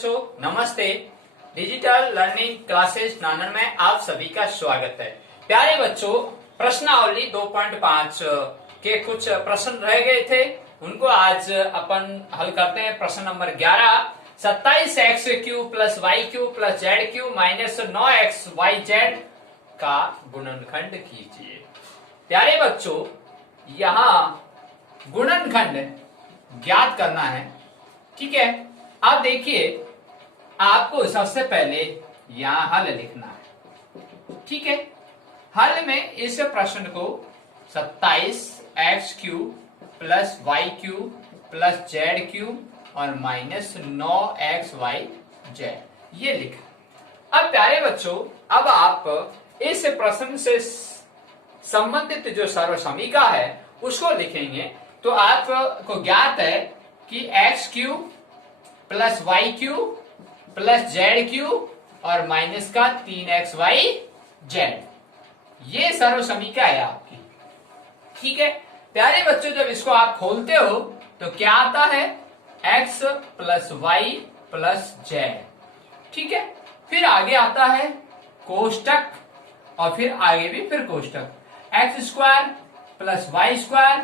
बच्चों, नमस्ते। Digital learning classes नानन में आप सभी का स्वागत है। प्यारे बच्चों, प्रश्नावली 2.5 के कुछ प्रश्न रह गए थे, उनको आज अपन हल करते हैं। प्रश्न number 11, 27x³ plus y³ plus z³ minus 9xyz का गुणनखंड कीजिए। प्यारे बच्चों, यहाँ गुणनखंड ज्ञात करना है, ठीक है। अब देखिए, आपको सबसे पहले यहां हल लिखना है, ठीक है। हल में इस प्रश्न को 27x³ plus y³ plus z³ और माइनस 9xyz ये लिखा। अब प्यारे बच्चों, अब आप इस प्रश्न से संबंधित जो सर्वसमीका है उसको लिखेंगे। तो आपको ज्ञात है कि x³ plus y³ plus z³ और माइनस का 3xyz ये सर्वसमीका है आपकी, ठीक है। प्यारे बच्चों, जब इसको आप खोलते हो तो क्या आता है? x plus y plus z, ठीक है। फिर आगे आता है कोष्टक और फिर आगे भी फिर कोष्टक, x² plus y²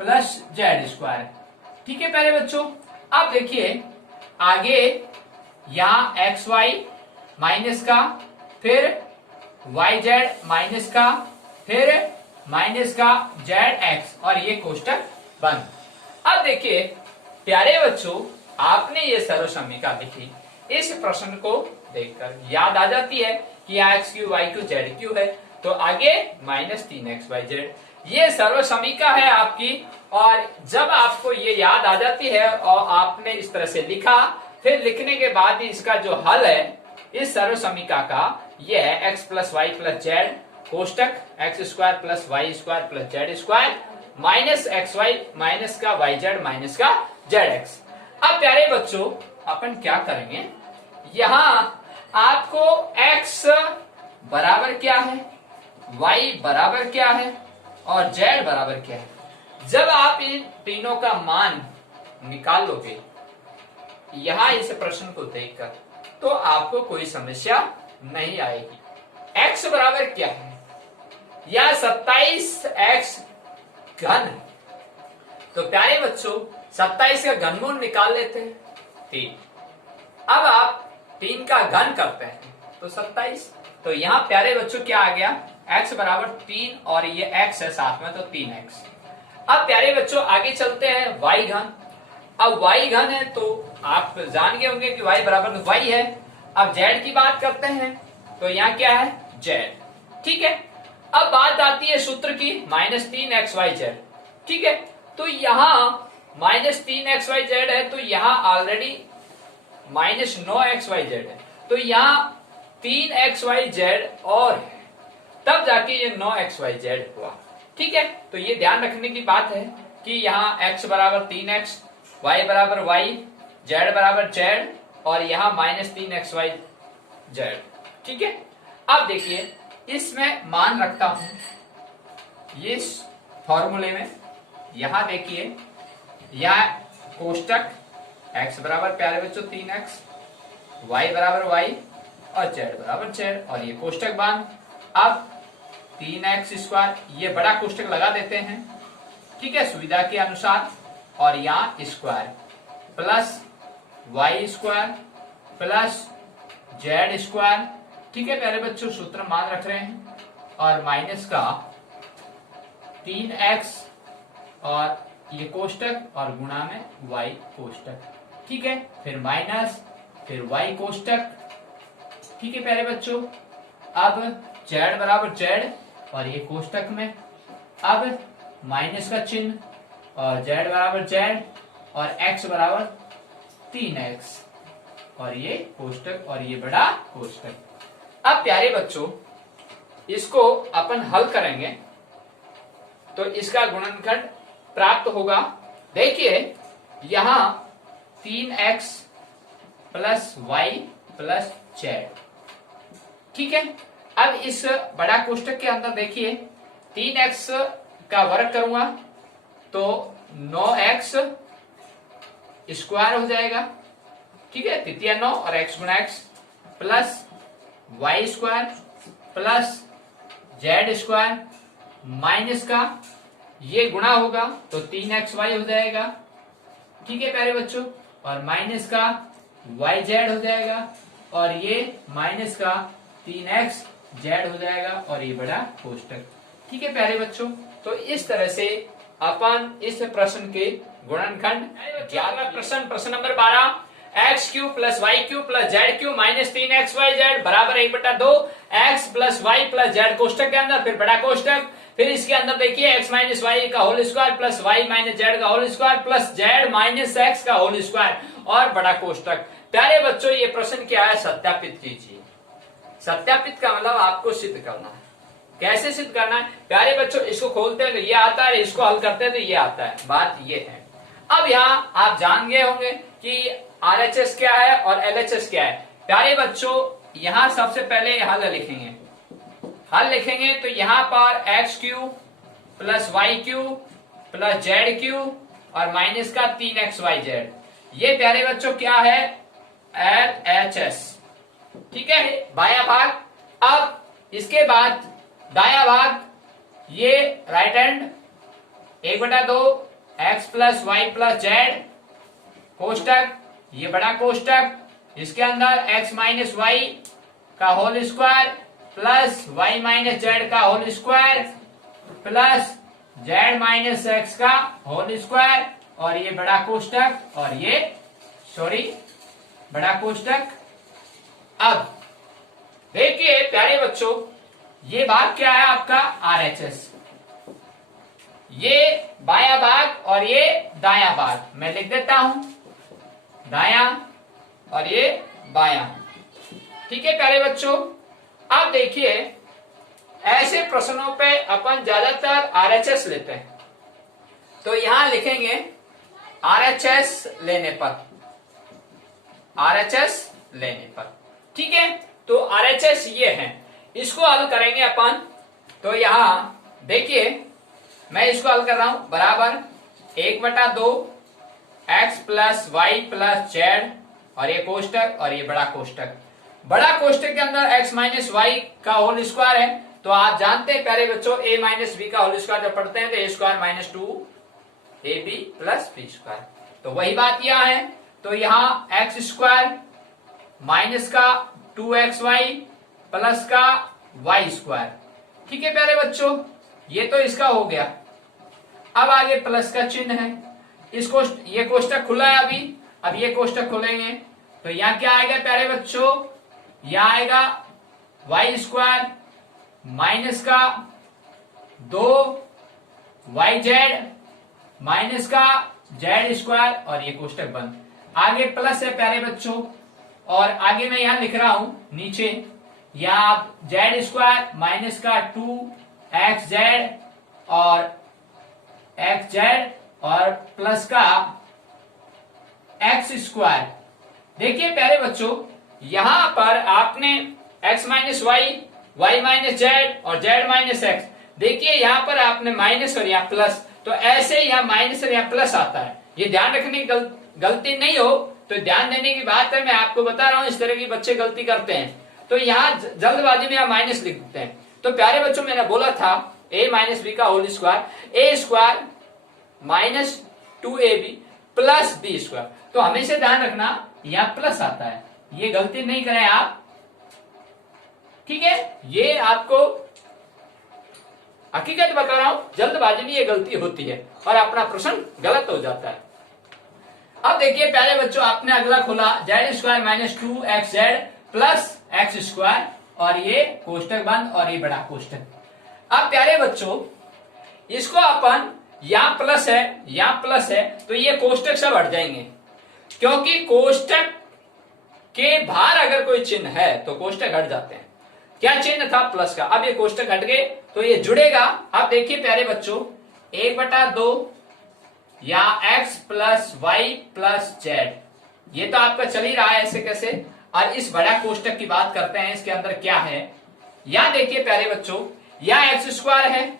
plus z², ठीक है प्यारे बच्चों। अब देखिए आगे यहां xy माइनस का, फिर yz माइनस का, फिर माइनस का zx और ये कोष्टक बंद। अब देखिए प्यारे बच्चों, आपने ये सर्वसमीका लिखी, इस प्रश्न को देखकर याद आ जाती है कि यहाँ x³ y³ z³ है, तो आगे माइनस 3xyz ये सर्वसमीका है आपकी। और जब आपको ये याद आ जाती है और आपने इस तरह से लिखा, फिर लिखने के बाद इसका जो हल है इस सर्वसमीका का ये है x plus Y plus Z कोष्टक x² plus y² plus z² minus xy minus का yz माइनस का zx। अब प्यारे बच्चों, अपन क्या करेंगे, यहां आपको x बराबर क्या है, y बराबर क्या है और z बराबर क्या है। जब आप इन तीनों का मान निकाल लोगे यहां इस प्रश्न को देखकर, तो आपको कोई समस्या नहीं आएगी। x बराबर क्या है, या 27x घन। तो प्यारे बच्चों, 27 का घनमूल निकाल लेते हैं 3। अब आप 3 का घन करते हैं तो 27। तो यहाँ प्यारे बच्चों क्या आ गया, x बराबर 3 और ये x है साथ में, तो 3x। अब प्यारे बच्चों आगे चलते हैं y घन। अब y घन है तो आप जान गए होंगे कि y बराबर y है। अब z की बात करते हैं तो यहाँ क्या है, z, ठीक है। अब बात आती है सूत्र की, माइनस 3xyz, ठीक है। तो यहाँ माइनस 3xyz है, तो यहाँ ऑलरेडी माइनस 9xyz है, तो यहाँ 3xyz और तब जाके ये 9xyz हुआ, ठीक है। तो ये ध्यान रखने की बात है कि यहाँ x बराबर 3x, y बराबर y, z बराबर z और यहाँ माइनस 3xyz, ठीक है। अब देखिए इसमें मान रखता हूं ये फॉर्मूले में। यहां देखिए यह कोष्टक x बराबर प्यारे बच्चों 3x, y बराबर y और z बराबर z और ये कोष्टक बांध। अब 3x² ये बड़ा कोष्टक लगा देते हैं, ठीक है, सुविधा के अनुसार, और यहाँ square plus y² plus z², ठीक है प्यारे बच्चों, सूत्र मान रख रहे हैं, और माइनस का 3x और ये कोष्टक और गुणा में y कोष्टक, ठीक है, फिर माइनस, फिर y कोष्टक, ठीक है प्यारे बच्चों। अब z बराबर z और ये कोष्टक में, अब माइनस का चिन्ह और z बराबर z और x बराबर 3x और ये कोष्टक और ये बड़ा कोष्टक। अब प्यारे बच्चों इसको अपन हल करेंगे तो इसका गुणनखंड प्राप्त होगा। देखिए यहां 3x plus y plus z, ठीक है। अब इस बड़ा कोष्टक के अंदर देखिए 3x का वर्ग करूंगा तो 9x स्क्वायर हो जाएगा, ठीक है, तृतीय 9 और x गुणा x plus Y square plus Z square minus का ये गुणा होगा तो 3xy हो जाएगा, ठीक है प्यारे बच्चों, और माइनस का yz हो जाएगा और ये माइनस का 3xz हो जाएगा और ये बड़ा कोष्टक। ठीक है प्यारे बच्चों, तो इस तरह से अपन इस प्रश्न के गुणनखंड। प्रश्न number 12, X Q plus Y Q plus Z cube minus 3xyz बराबर 1/2 X plus Y plus Z कोष्टक के अंदर, फिर बड़ा कोष्टक, फिर इसके अंदर देखिए x माइनस वाई का whole square plus Y minus Z का whole square plus Z minus X का होल स्क्वायर और बड़ा कोष्टक। प्यारे बच्चों ये प्रश्न क्या है, सत्यापित कीजिए। सत्यापित का मतलब आपको सिद्ध करना है। कैसे सिद्ध करना है प्यारे बच्चों, इसको खोलते हैं तो ये आता है, इसको हल करते हैं तो ये आता है। बात ये है, अब यहाँ आप जान गए होंगे कि RHS क्या है और LHS क्या है। प्यारे बच्चों यहाँ सबसे पहले हल लिखेंगे, हल लिखेंगे तो यहाँ पर X Q plus Y Q plus Z Q और माइनस का 3xyz, ये प्यारे बच्चों क्या है, LHS। ठीक है, बाया भाग। अब इसके बाद दाया भाग, ये right hand 1/2 X plus Y plus Z कोष्टक, ये बड़ा कोष्टक, इसके अंदर x माइनस वाई का whole square plus y minus Z का whole square plus z minus X का होल स्क्वायर और ये बड़ा कोष्टक और ये बड़ा कोष्टक। अब देखिए प्यारे बच्चों, ये भाग क्या है आपका RHS, ये बाया भाग और ये दाया भाग, मैं लिख देता हूं दाया और ये बाया। ठीक है प्यारे बच्चों, अब देखिए ऐसे प्रश्नों पे अपन ज्यादातर RHS लेते हैं, तो यहां लिखेंगे RHS लेने पर, RHS लेने पर। ठीक है, तो RHS ये है, इसको हल करेंगे अपन। तो यहां देखिए मैं इसको हल कर रहा हूं, बराबर 1/2 X plus Y plus Z और ये कोष्टक और ये बड़ा कोष्टक। बड़ा कोष्टक के अंदर x माइनस वाई का होल स्क्वायर है, तो आप जानते हैं प्यारे बच्चों a माइनस बी का होल स्क्वायर जब पढ़ते हैं तो a square minus 2ab plus B square, तो वही बात यहाँ है। तो यहाँ एक्स स्क्वायर माइनस का 2xy प्लस का y स्क्वायर। ठीक है प्यारे बच्चों, ये तो इसका हो गया। अब आगे प्लस का चिन्ह है, इसको ये कोष्टक खुला है अभी, अब ये कोष्टक खोलेंगे तो यहाँ क्या आएगा प्यारे बच्चों, यहाँ आएगा वाई स्क्वायर माइनस का 2yz माइनस का जेड स्क्वायर और ये कोष्टक बंद। आगे प्लस है प्यारे बच्चों, और आगे मैं यहां लिख रहा हूं नीचे, यहाँ आप जेड स्क्वायर माइनस का 2xz और xz और प्लस का एक्स स्क्वायर। देखिए प्यारे बच्चों, यहां पर आपने x minus Y, Y minus Z और जेड माइनस एक्स, देखिए यहां पर आपने माइनस और यहाँ प्लस, तो ऐसे यहाँ माइनस और यहाँ प्लस आता है। ये ध्यान रखने की गलती नहीं हो तो ध्यान देने की बात है, मैं आपको बता रहा हूं इस तरह की बच्चे गलती करते हैं, तो यहाँ जल्दबाजी में यहाँ माइनस लिख देते हैं। तो प्यारे बच्चों मैंने बोला था a माइनस बी का whole square, a square minus 2ab plus B square, तो हमेशा ध्यान रखना यहाँ प्लस आता है, ये गलती नहीं करें आप। ठीक है, ये आपको हकीकत बता रहा हूं, जल्दबाजी में ये गलती होती है और अपना प्रश्न गलत हो जाता है। अब देखिए प्यारे बच्चों, आपने अगला खोला Z square minus 2xz plus x square और ये कोष्टक बंद और ये बड़ा कोष्टक। अब प्यारे बच्चों इसको अपन, यहाँ प्लस है यहाँ प्लस है तो ये कोष्टक सब हट जाएंगे, क्योंकि कोष्टक के बाहर अगर कोई चिन्ह है तो कोष्टक हट जाते हैं। क्या चिन्ह था, प्लस का, अब ये कोष्टक हट गए तो ये जुड़ेगा। अब देखिए प्यारे बच्चों 1/2 या x plus Y plus z, ये तो आपका चल ही रहा है ऐसे कैसे। और इस बड़ा कोष्टक की बात करते हैं, इसके अंदर क्या है, यहां देखिए प्यारे बच्चों, यहाँ एक्स स्क्वायर है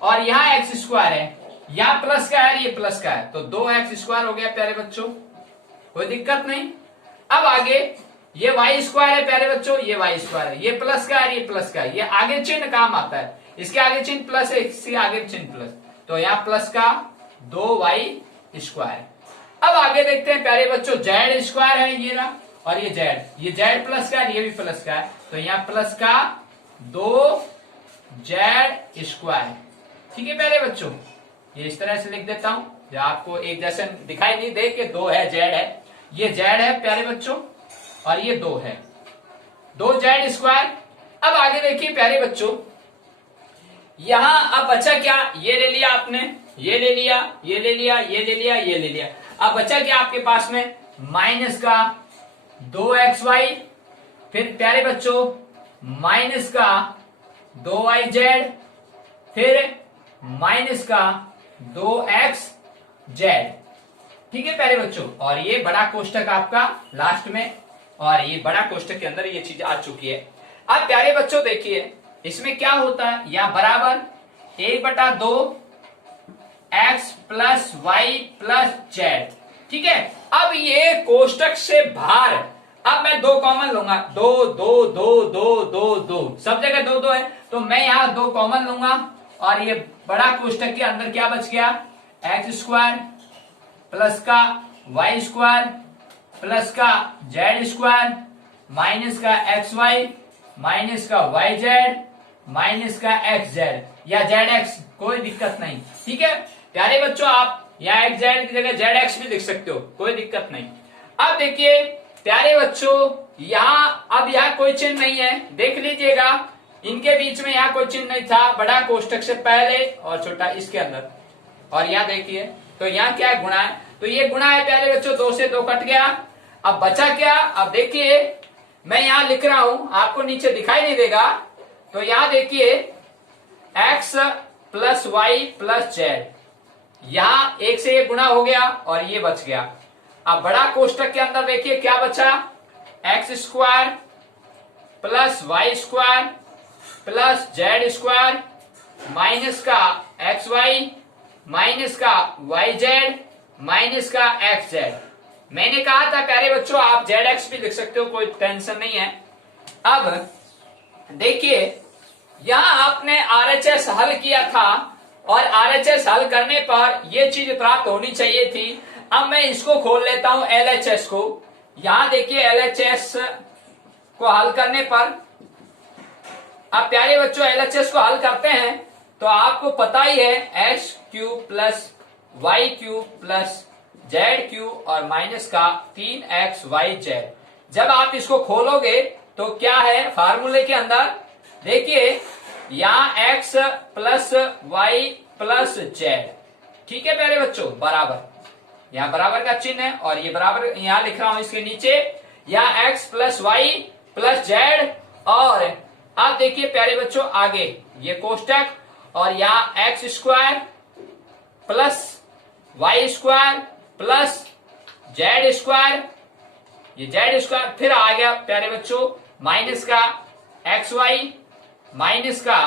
और यहाँ एक्स स्क्वायर है, यहाँ प्लस का है ये प्लस का है, तो 2x स्क्वायर हो गया प्यारे बच्चों, कोई दिक्कत नहीं। अब आगे ये वाई स्क्वायर है प्यारे बच्चों, ये वाई स्क्वायर है, ये प्लस का है, ये प्लस का है, ये आगे चिन्ह काम आता है, इसके आगे चिन्ह प्लस है, इसके आगे चिन्ह प्लस, तो यहाँ प्लस का 2y स्क्वायर। अब आगे देखते हैं प्यारे बच्चों, जेड स्क्वायर है ये रहा, और ये जेड प्लस का है, ये भी प्लस का है, तो यहाँ प्लस का 2z स्क्वायर। ठीक है प्यारे बच्चों, ये इस तरह से लिख देता हूं, जो आपको एक जैसे दिखाई नहीं दे कि 2 है, जेड है, ये जेड है प्यारे बच्चों, और ये 2 है, 2z स्क्वायर। अब आगे देखिए प्यारे बच्चों, यहां अब बचा क्या, ये ले लिया आपने, ये ले लिया, ये ले लिया, ये ले लिया, ये ले लिया, अब बचा क्या आपके पास में, माइनस का 2xy, फिर प्यारे बच्चों माइनस का 2yz, फिर माइनस का 2xz। ठीक है प्यारे बच्चों, और ये बड़ा कोष्टक आपका लास्ट में, और ये बड़ा कोष्टक के अंदर ये चीज आ चुकी है। अब प्यारे बच्चों देखिए इसमें क्या होता है, या बराबर 1/2 x plus Y plus z. ठीक है, अब ये कोष्टक से बाहर, अब मैं 2 कॉमन लूंगा, 2 2 2 2 2 2, सब जगह 2 2 है, तो मैं यहां 2 कॉमन लूंगा, और ये बड़ा कोष्टक के अंदर क्या बच गया, एक्स स्क्वायर प्लस का वाई स्क्वायर प्लस का जेड स्क्वायर माइनस का एक्स वाई माइनस का वाई जेड माइनस का एक्स जेड, या जेड एक्स, कोई दिक्कत नहीं। ठीक है प्यारे बच्चों, आप यहाँ एक्स जेड की जगह जेड एक्स भी लिख सकते हो, कोई दिक्कत नहीं। अब देखिए प्यारे बच्चों, यहाँ कोई चिन्ह नहीं है, देख लीजिएगा इनके बीच में यहाँ कोई चिन्ह नहीं था, बड़ा कोष्टक से पहले और छोटा इसके अंदर, और यहाँ देखिए तो यहाँ क्या है, गुणा है, तो ये गुणा है प्यारे बच्चों, 2 से 2 कट गया। अब बचा क्या, अब देखिए मैं यहाँ लिख रहा हूं, आपको नीचे दिखाई नहीं देगा, तो यहाँ देखिए x plus Y plus z, यहाँ 1 से ये गुणा हो गया और ये बच गया। अब बड़ा कोष्टक के अंदर देखिए क्या बचा, x square plus Y square plus Z square minus का एक्स वाई माइनस का वाई जेड माइनस का एक्स जेड। मैंने कहा था प्यारे बच्चों आप जेड एक्स भी लिख सकते हो, कोई टेंशन नहीं है। अब देखिए यहां आपने आरएचएस हल किया था, और आरएचएस हल करने पर यह चीज प्राप्त होनी चाहिए थी। अब मैं इसको खोल लेता हूं एलएचएस को, यहां देखिए एलएचएस को हल करने पर, अब प्यारे बच्चों एलएचएस को हल करते हैं तो आपको पता ही है x cube plus y cube plus z cube और माइनस का 3xyz। जब आप इसको खोलोगे तो क्या है फार्मूले के अंदर, देखिए यहां x plus Y plus z. ठीक है प्यारे बच्चों, बराबर, यहाँ बराबर का चिन्ह है, और ये बराबर यहां लिख रहा हूं इसके नीचे, यहाँ x plus Y plus Z, और अब देखिए प्यारे बच्चों आगे ये कोष्टक, और यहाँ x square plus Y square plus Z square, ये जेड स्क्वायर, फिर आ गया प्यारे बच्चों माइनस का एक्स वाई माइनस का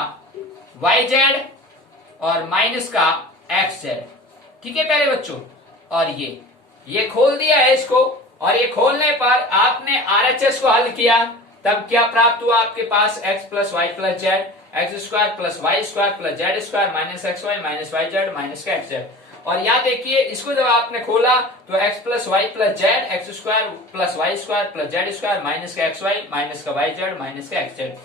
वाई जेड और माइनस का एक्स जेड। ठीक है प्यारे बच्चों, और ये खोल दिया है इसको, और ये खोलने पर आपने आरएचएस को हल किया, तब क्या प्राप्त हुआ आपके पास x plus Y plus z, x square plus Y square plus Z square minus x y minus y z minus का एक्स जेड। और यहाँ देखिए इसको जब आपने खोला तो x plus Y plus z x square plus Y square plus Z square minus का एक्स वाई माइनस का वाई जेड माइनस का एक्स जेड।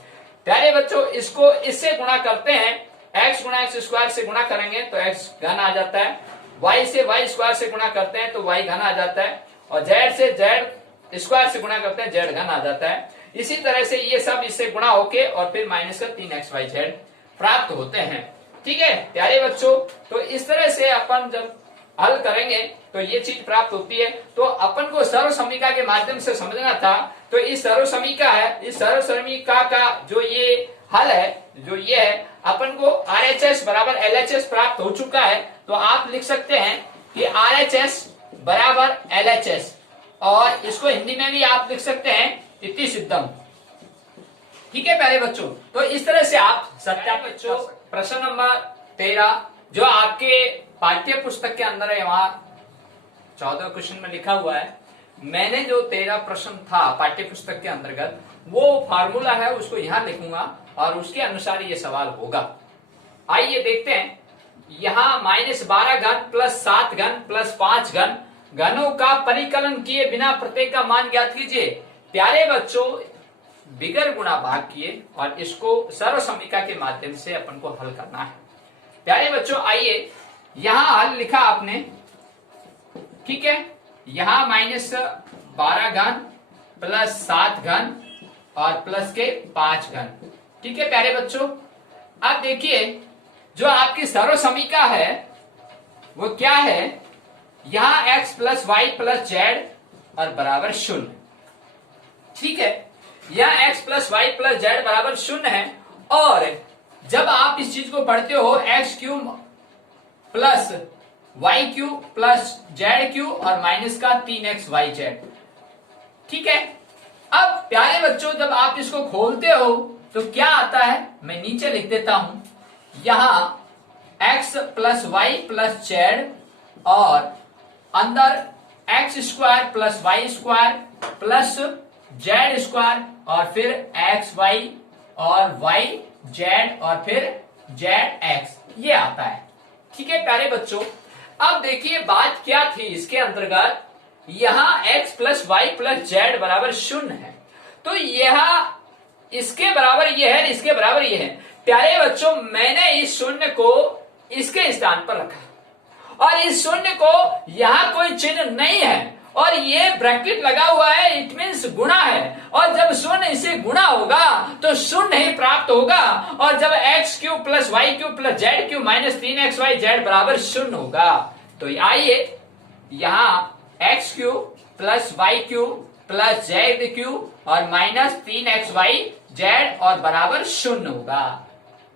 प्यारे बच्चों इसको इससे गुणा करते हैं, x गुणा एक्स स्क्वायर से गुणा करेंगे तो x घन आ जाता है, y से वाई स्क्वायर से गुणा करते हैं तो y घन आ जाता है, और z से z स्क्वायर से गुणा करते हैं z घन आ जाता है। इसी तरह से ये सब इससे गुणा होके और फिर माइनस का 3xyz प्राप्त होते हैं। ठीक है प्यारे बच्चों, तो इस तरह से अपन जब हल करेंगे तो ये चीज प्राप्त होती है। तो अपन को सर्व समीका के माध्यम से समझना था, तो इस सर्व समीका है, इस सर्व समीका का जो ये हल है, जो ये है, अपन को RHS बराबर LHS प्राप्त हो चुका है। तो आप लिख सकते हैं कि RHS बराबर LHS, और इसको हिंदी में भी आप लिख सकते हैं इति सिद्धम। ठीक है प्यारे बच्चों, तो इस तरह से आप सत्यापित बच्चों प्रश्न नंबर 13 जो आपके पाठ्य पुस्तक के अंदर है, वहां 14 क्वेश्चन में लिखा हुआ है, मैंने जो तेरा प्रश्न था पाठ्य पुस्तक के अंतर्गत वो फार्मूला है, उसको यहां लिखूंगा और उसके अनुसार ये सवाल होगा। आइए देखते हैं। यहां -12 घन प्लस 7 घन प्लस 5 घन घनों का परिकलन किए बिना प्रत्येक का मान ज्ञात कीजिए। प्यारे बच्चों, बिगर गुणा भाग किए और इसको सर्व समीकरण के माध्यम से अपन को हल करना है। प्यारे बच्चों आइए, यहां हल लिखा आपने, ठीक है। यहां -12 घन प्लस 7 घन और प्लस के 5 घन, ठीक है प्यारे बच्चों। अब देखिए जो आपकी सर्व समीकरण है वो क्या है, यहां x plus Y plus Z और बराबर 0, ठीक है। यह x plus Y plus z बराबर 0 है। और जब आप इस चीज को पढ़ते हो x cube plus y cube plus z cube और माइनस का 3xyz, ठीक है। अब प्यारे बच्चों जब आप इसको खोलते हो तो क्या आता है, मैं नीचे लिख देता हूं। यहां x plus Y plus Z और अंदर x square plus Y square plus Z square और फिर एक्स वाई और वाई जेड और फिर जेड एक्स, ये आता है, ठीक है प्यारे बच्चों। अब देखिए बात क्या थी इसके अंतर्गत, यहां x plus Y plus z बराबर 0 है, तो यह इसके बराबर ये है, इसके बराबर ये है। प्यारे बच्चों मैंने इस शून्य को इसके स्थान पर रखा और इस शून्य को यहां कोई चिन्ह नहीं है और ये ब्रैकेट लगा हुआ है, इट मीन्स गुणा है। और जब शून्य इसे गुणा होगा तो शून्य ही प्राप्त होगा। और जब x cube plus y cube plus z cube minus 3xyz बराबर 0 होगा, तो आइए यहां x cube plus y cube plus z cube और माइनस 3xyz और बराबर 0 होगा,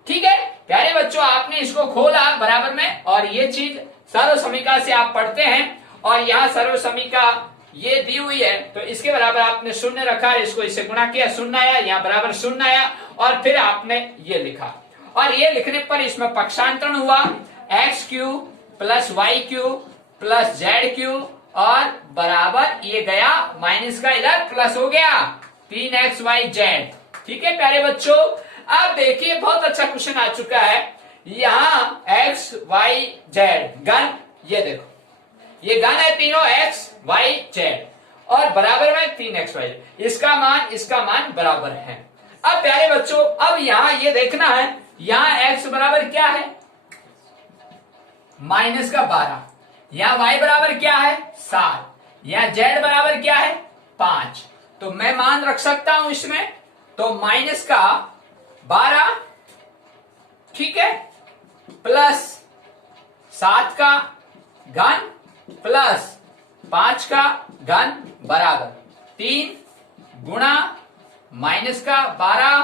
ठीक है प्यारे बच्चों। आपने इसको खोला बराबर में और ये चीज सर्व समीकरण से आप पढ़ते हैं और यहाँ सर्व समीकरण ये दी हुई है, तो इसके बराबर आपने 0 रखा, इसको इससे गुणा किया, 0 आया, यहाँ बराबर 0 आया और फिर आपने ये लिखा। और ये लिखने पर इसमें पक्षांतरण हुआ, x cube plus y cube plus z cube और बराबर ये गया माइनस का इधर प्लस हो गया 3xyz, ठीक है प्यारे बच्चों। अब देखिए बहुत अच्छा क्वेश्चन आ चुका है। यहां एक्स वाई जेड घन, ये देखो ये घन है तीनों x y z और बराबर में 3xy, इसका मान बराबर है। अब प्यारे बच्चों अब यहां ये देखना है, यहां x बराबर क्या है माइनस का 12, यहां y बराबर क्या है 7, यहां z बराबर क्या है 5, तो मैं मान रख सकता हूं इसमें, तो माइनस का 12, ठीक है, प्लस 7 का घन प्लस 5 का घन बराबर 3 गुणा माइनस का 12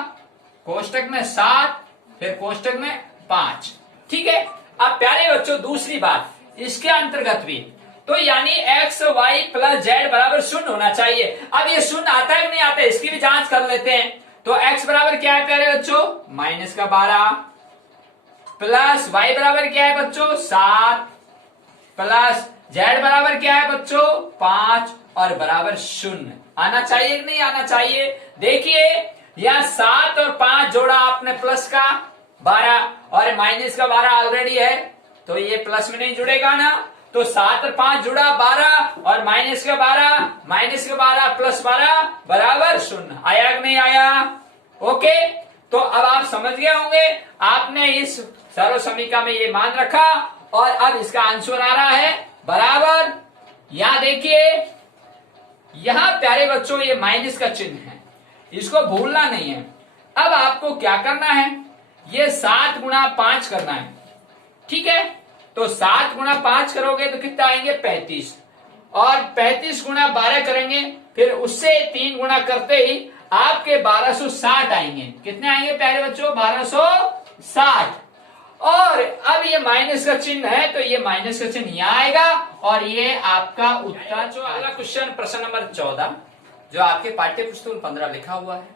कोष्टक में 7 फिर कोष्टक में 5, ठीक है। अब प्यारे बच्चों दूसरी बात इसके अंतर्गत भी, तो यानी एक्स वाई प्लस जेड बराबर 0 होना चाहिए। अब ये 0 आता है कि नहीं आता है इसकी भी जांच कर लेते हैं। तो x बराबर क्या है प्यारे बच्चों माइनस का 12 प्लस y बराबर क्या है बच्चों 7 प्लस z बराबर क्या है बच्चों 5 और बराबर 0 आना चाहिए कि नहीं आना चाहिए। देखिए यह 7 और 5 जोड़ा आपने प्लस का 12 और माइनस का 12 ऑलरेडी है, तो ये प्लस में नहीं जुड़ेगा ना, तो 7 और 5 जुड़ा 12 और माइनस का 12 प्लस 12 बराबर 0 आया कि नहीं आया। ओके, तो अब आप समझ गए होंगे, आपने इस सर्व समीकरण में ये मान रखा और अब इसका आंसर आ रहा है बराबर। यहां देखिए यहां प्यारे बच्चों ये माइनस का चिन्ह है, इसको भूलना नहीं है। अब आपको क्या करना है, ये 7 गुणा 5 करना है, ठीक है। तो 7 गुणा 5 करोगे तो कितना आएंगे 35 और 35 गुणा 12 करेंगे, फिर उससे 3 गुणा करते ही आपके 1260 आएंगे। कितने आएंगे प्यारे बच्चों 1260। और अब ये माइनस का चिन्ह है तो ये माइनस का चिन्ह यहाँ आएगा और ये आपका उत्तर। जो अगला क्वेश्चन प्रश्न नंबर 14 जो आपके पाठ्य पुस्तक में 15 लिखा हुआ है।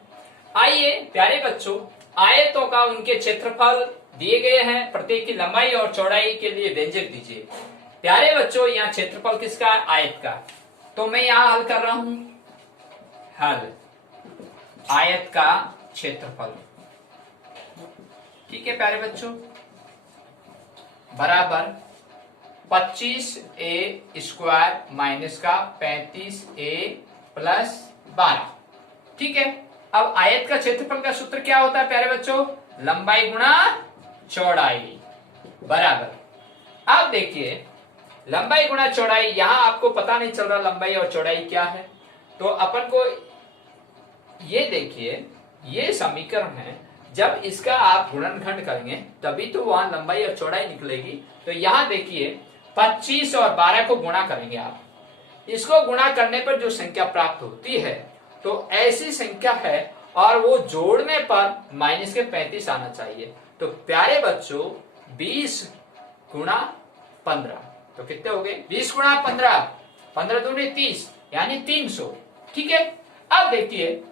आइए प्यारे बच्चों आयतों का उनके क्षेत्रफल दिए गए हैं, प्रत्येक की लंबाई और चौड़ाई के लिए व्यंजक दीजिए। प्यारे बच्चों यहाँ क्षेत्रफल किसका आयत का, तो मैं यहां हल कर रहा हूं, हल आयत का क्षेत्रफल। ठीक है प्यारे बच्चों, बराबर 25a² माइनस का 35a प्लस 12। ठीक है, अब आयत का क्षेत्रफल का सूत्र क्या होता है प्यारे बच्चों? लंबाई गुणा चौड़ाई बराबर। अब देखिए लंबाई गुणा चौड़ाई, यहां आपको पता नहीं चल रहा लंबाई और चौड़ाई क्या है, तो अपन को ये देखिए ये समीकरण है, जब इसका आप गुणनखंड करेंगे तभी तो वहां लंबाई और चौड़ाई निकलेगी। तो यहां देखिए 25 और 12 को गुणा करेंगे आप, इसको गुणा करने पर जो संख्या प्राप्त होती है तो ऐसी संख्या है और वो जोड़ने पर माइनस के 35 आना चाहिए। तो प्यारे बच्चों 20 गुणा 15 तो कितने हो गए? 20 गुणा 15, 15 दूनी 30 यानी 300। ठीक है, अब देखिए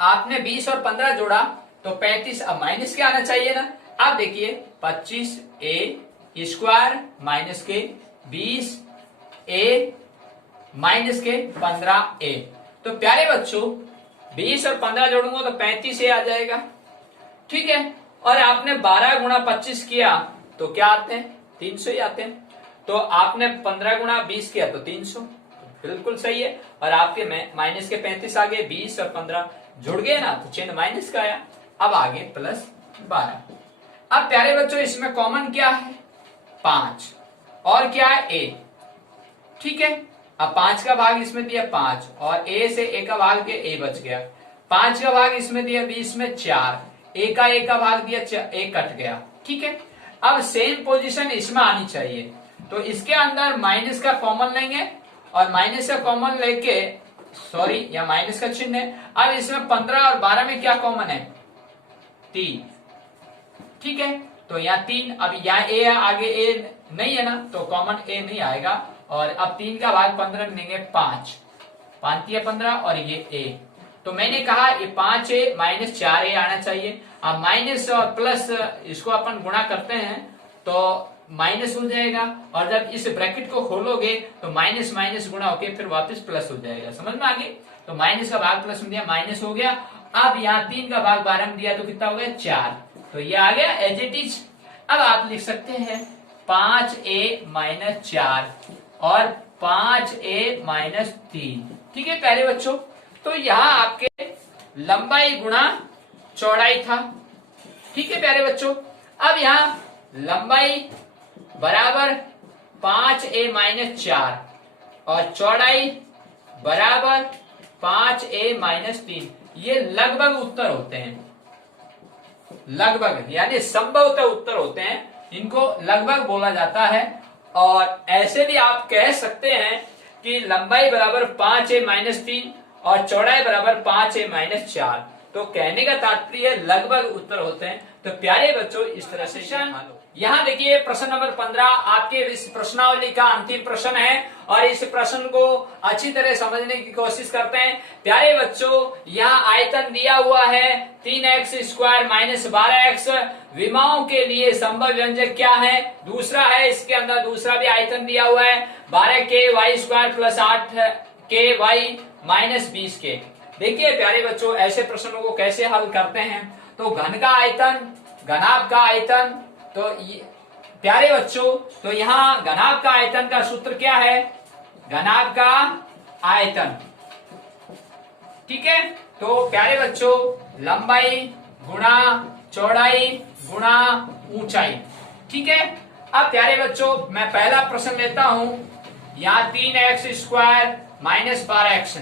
आपने 20 और 15 जोड़ा तो 35, अब माइनस के आना चाहिए ना। अब देखिए 25a² माइनस के 20a माइनस के 15a। तो प्यारे बच्चों 20 और 15 जोड़ूंगा तो 35a आ जाएगा। ठीक है, और आपने 12 गुणा 25 किया तो क्या आते हैं? 300 ही आते हैं। तो आपने 15 गुणा 20 किया तो 300, बिल्कुल सही है। और आपके माइनस के 35 आ गए, 20 और 15 जुड़ गए ना, तो चिन्ह माइनस का आया। अब आगे प्लस 12। अब प्यारे बच्चों इसमें कॉमन क्या है? 5 और क्या है? a। ठीक है, अब 5 का भाग इसमें दिया 5 और a से a का भाग दिया, a बच गया। 5 का भाग इसमें दिया 20 में 4, a का भाग दिया, a कट गया। ठीक है, अब सेम पोजीशन इसमें आनी चाहिए, तो इसके अंदर माइनस का कॉमन लेंगे और माइनस का कॉमन लेके, सॉरी या माइनस का चिन्ह है। अब इसमें 15 और 12 में क्या कॉमन है? 3। ठीक है, तो यहाँ 3, अब यहाँ a आगे a नहीं है ना, तो कॉमन a नहीं आएगा। और अब 3 का भाग 15 लेंगे 5, 5 या 15 और ये a। तो मैंने कहा ये 5a माइनस 4a आना चाहिए। अब माइनस और प्लस इसको अपन गुणा करते हैं तो माइनस हो जाएगा, और जब इस ब्रैकेट को खोलोगे तो माइनस माइनस गुणा होके फिर वापस प्लस हो जाएगा। समझ में आ गई? तो माइनस का भाग प्लस में दिया, माइनस हो गया। अब यहाँ 3 का भाग 12 में दिया तो कितना हो गया? 4। तो ये आ गया एज इट इज। अब आप लिख सकते हैं 5a माइनस 4 और 5a माइनस 3। ठीक है प्यारे बच्चों, तो यहाँ आपके लंबाई गुणा चौड़ाई था। ठीक है प्यारे बच्चों, अब यहाँ लंबाई बराबर 5a माइनस 4 और चौड़ाई बराबर 5a माइनस 3। ये लगभग उत्तर होते हैं, लगभग यानी संभवतः उत्तर होते हैं, इनको लगभग बोला जाता है। और ऐसे भी आप कह सकते हैं कि लंबाई बराबर 5a माइनस 3 और चौड़ाई बराबर 5a माइनस 4। तो कहने का तात्पर्य लगभग उत्तर होते हैं। तो प्यारे बच्चों इस तरह से यहाँ देखिए प्रश्न नंबर 15 आपके इस प्रश्नावली का अंतिम प्रश्न है और इस प्रश्न को अच्छी तरह समझने की कोशिश करते हैं। प्यारे बच्चों यहाँ आयतन दिया हुआ है 3x² माइनस 12x। विमाओं के लिए संभव व्यंजक क्या है? दूसरा है, इसके अंदर दूसरा भी आयतन दिया हुआ है 12k² plus 8k minus 20k। देखिए प्यारे बच्चों ऐसे प्रश्नों को कैसे हल करते हैं? तो घन का आयतन, घनाभ का आयतन, तो प्यारे बच्चों तो यहाँ घनाभ का आयतन का सूत्र क्या है? घनाभ का आयतन। ठीक है, तो प्यारे बच्चों लंबाई गुणा चौड़ाई गुणा ऊंचाई। ठीक है, अब प्यारे बच्चों मैं पहला प्रश्न लेता हूं, यहाँ 3x² माइनस 12x।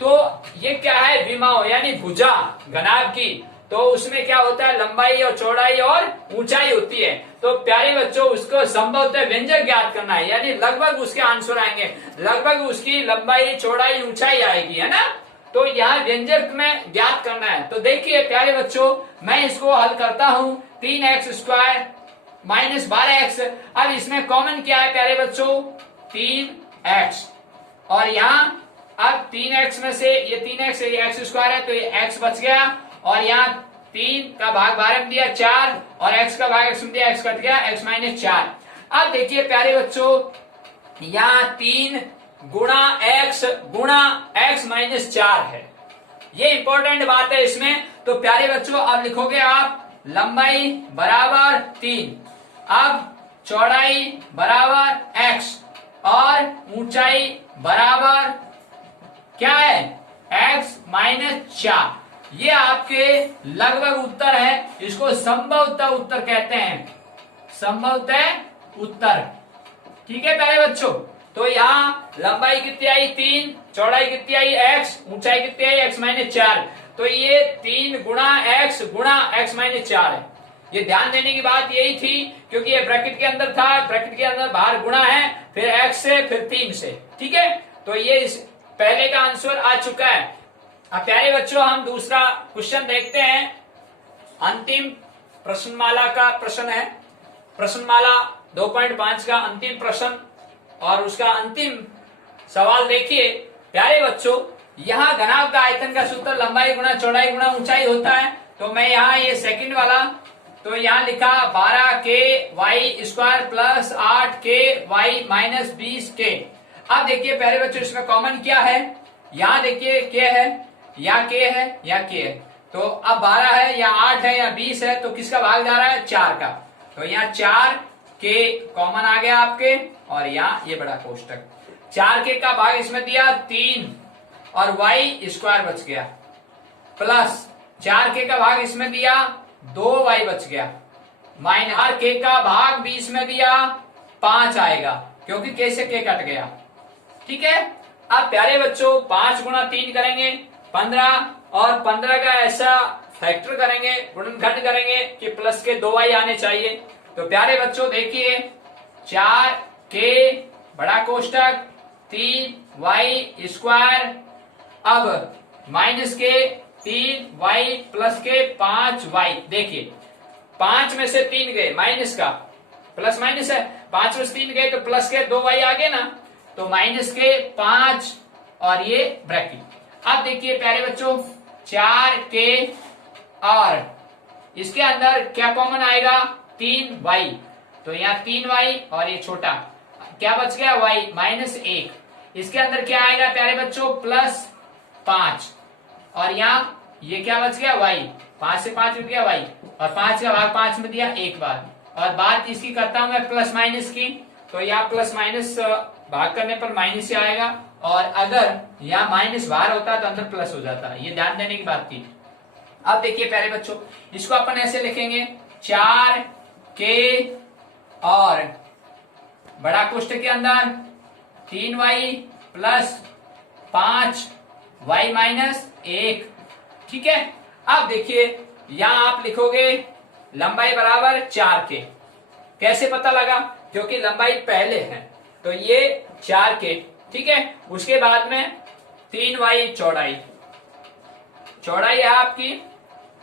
तो ये क्या है? विमाओं यानी भुजा घनाभ की, तो उसमें क्या होता है? लंबाई और चौड़ाई और ऊंचाई होती है। तो प्यारे बच्चों उसको संभवतः व्यंजक ज्ञात करना है, यानी लगभग उसके आंसर आएंगे, लगभग उसकी लंबाई चौड़ाई ऊंचाई आएगी, है ना। तो यहाँ व्यंजक में ज्ञात करना है। तो देखिए प्यारे बच्चों मैं इसको हल करता हूँ 3x² माइनस 12x। अब इसमें कॉमन क्या है प्यारे बच्चों? 3x। और यहाँ अब 3x में से ये 3x ये x² है तो ये x बच गया, और यहाँ 3 का भाग 12 में दिया 4 और x का भाग x में दिया, x कट गया, x माइनस 4। अब देखिए प्यारे बच्चों यहाँ 3 गुणा x माइनस 4 है। ये इंपॉर्टेंट बात है इसमें। तो प्यारे बच्चों अब लिखोगे आप लंबाई बराबर 3, अब चौड़ाई बराबर x और ऊंचाई बराबर क्या है x माइनस 4। ये आपके लगभग उत्तर है, इसको संभवतः उत्तर कहते हैं, संभवतः उत्तर। ठीक है प्यारे बच्चों, तो यहाँ लंबाई कितनी आई 3, चौड़ाई कितनी आई x, ऊंचाई कितनी आई x माइनस 4। तो ये 3 गुणा x माइनस 4 है। ये ध्यान देने की बात यही थी क्योंकि ये ब्रैकेट के अंदर था, ब्रैकेट के अंदर बाहर गुणा है, फिर x से फिर 3 से। ठीक है, तो ये इस पहले का आंसर आ चुका है। अब प्यारे बच्चों हम दूसरा क्वेश्चन देखते हैं। अंतिम प्रश्नमाला का प्रश्न है, प्रश्नमाला 2.5 का अंतिम प्रश्न और उसका अंतिम सवाल देखिए। प्यारे बच्चों यहाँ घनाभ का आयतन का सूत्र लंबाई गुणा चौड़ाई गुणा ऊंचाई होता है। तो मैं यहाँ ये सेकंड वाला तो यहाँ लिखा 12k² plus 8k minus 20k। अब देखिए प्यारे बच्चों इसमें कॉमन क्या है, यहाँ देखिए k है या k है या k है। तो अब 12 है या 8 है या 20 है, तो किसका भाग जा रहा है 4 का। तो यहाँ 4k कॉमन आ गया आपके और यहाँ ये बड़ा कोष्टक 4k का भाग इसमें दिया 3 और y² बच गया, प्लस 4k का भाग इसमें दिया 2y बच गया, माइनस k का भाग भी इसमें दिया 5 आएगा क्योंकि k से k कट गया। ठीक है, अब प्यारे बच्चों 5 गुणा 3 करेंगे 15 और 15 का ऐसा फैक्टर करेंगे, गुणनखंड करेंगे कि प्लस के 2y आने चाहिए। तो प्यारे बच्चों देखिए 4k बड़ा कोष्टक 3y², अब माइनस के 3y प्लस के 5y। देखिए 5 में से 3 गए, माइनस का प्लस माइनस है, 5 में से 3 गए तो प्लस के 2y आ गए ना, तो माइनस के 5 और ये ब्रैकेट। अब देखिए प्यारे बच्चों 4k और इसके अंदर क्या कॉमन आएगा 3y, तो यहाँ 3y और ये छोटा क्या बच गया y माइनस 1। इसके अंदर क्या आएगा प्यारे बच्चों प्लस 5 और यहाँ ये क्या बच गया y, 5 से 5 मिल गया y और 5 का भाग 5 में दिया एक बार। और बात इसकी करता हूं मैं प्लस माइनस की, तो यहाँ प्लस माइनस भाग करने पर माइनस ही आएगा और अगर यहाँ माइनस बाहर होता तो अंदर प्लस हो जाता। ये ध्यान देने की बात थी। अब देखिए प्यारे बच्चों इसको अपन ऐसे लिखेंगे 4k और बड़ा कोष्टक के अंदर 3y प्लस 5y माइनस 1। ठीक है, अब देखिए यहां आप लिखोगे लंबाई बराबर 4k। कैसे पता लगा, क्योंकि लंबाई पहले है तो ये 4k। ठीक है, उसके बाद में 3y चौड़ाई, चौड़ाई है आपकी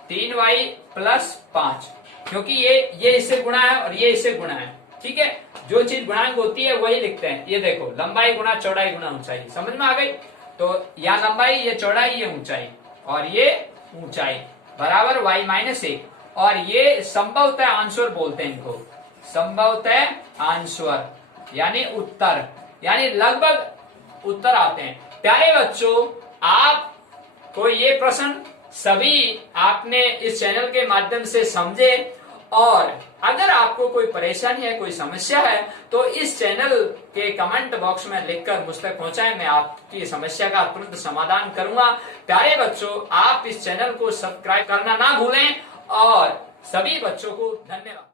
3y प्लस 5, क्योंकि ये इससे गुणा है और ये इससे गुणा है। ठीक है, जो चीज गुणांक होती है वही लिखते हैं। ये देखो लंबाई गुणा चौड़ाई गुणा ऊंचाई, समझ में आ गई। तो यहाँ लंबाई, ये चौड़ाई, ये ऊंचाई और ये ऊंचाई बराबर y माइनस 1। और ये संभवतः आंसर बोलते हैं इनको, संभवतः आंसर यानी उत्तर, यानी लगभग उत्तर आते हैं। प्यारे बच्चों आपको ये प्रश्न सभी आपने इस चैनल के माध्यम से समझे और अगर आपको कोई परेशानी है, कोई समस्या है तो इस चैनल के कमेंट बॉक्स में लिखकर मुझ तक पहुंचाएं, मैं आपकी समस्या का तुरंत समाधान करूंगा। प्यारे बच्चों आप इस चैनल को सब्सक्राइब करना ना भूलें और सभी बच्चों को धन्यवाद।